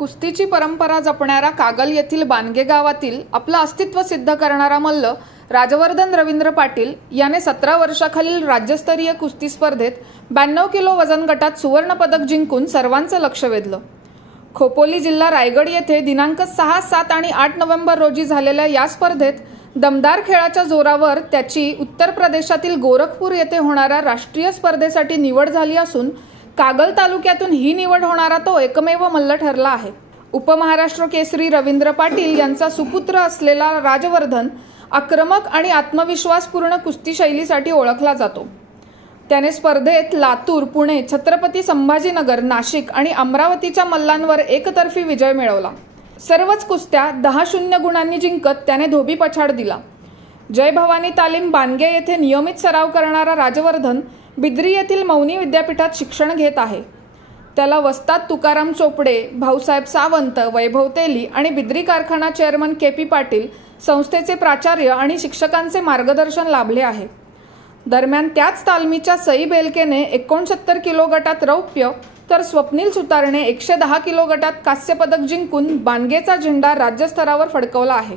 कुस्तीची परंपरा जपणारा कागल येथील बानगे गावातील आपलं अस्तित्व सिद्ध करणारा मल्ल राजवर्धन रवींद्र पाटील याने 17 वर्षाखालील राज्यस्तरीय कुस्ती स्पर्धेत 92 किलो वजन गटात सुवर्ण पदक जिंकून सर्वांचं लक्ष वेधलं। खोपोली जिल्हा रायगड येथे दिनांक 6, 7 आणि 8 नोव्हेंबर रोजी झालेल्या या स्पर्धेत दमदार खेळाच्या जोरावर त्याची उत्तर प्रदेशातील गोरखपूर येथे होणाऱ्या राष्ट्रीय स्पर्धेसाठी निवड झाली असून कागल तालुक्यातून ही निवड होणारा तो एकमेव मल्ल ठरला आहे। उपमहाराष्ट्र केसरी रवींद्र पाटील यांचा सुपुत्र असलेला राजवर्धन आक्रमक आणि आत्मविश्वासपूर्ण कुस्ती शैलीसाठी ओळखला जातो। त्याने स्पर्धेत लातूर, पुणे, छत्रपती संभाजीनगर, नाशिक आणि अमरावतीच्या मल्लांवर एकतर्फी विजय मिळवला। सर्वच कुस्त्या 10-0 गुणांनी जिंकत त्याने धोबीपछाड दिला। जय भवानी तालीम बानगे येथे नियमित सराव करणारा राजवर्धन बिद्री येथील मौनी विद्यापीठात शिक्षण घेत आहे। त्याला वस्ताद तुकाराम चोपडे, भाऊसाहेब सावंत, वैभव तेली आणि बिद्री कारखाना चेअरमन के.पी. पाटील संस्थेचे प्राचार्य आणि शिक्षकांचे मार्गदर्शन लाभले आहे। दरम्यान त्याच तालमीच्या सई बेलकेने 69 किलो गटात रौप्य तर स्वप्नील सुतारने 110 किलो गटात कांस्य पदक जिंकून बानगेचा झेंडा राज्यस्तरावर फडकवला आहे।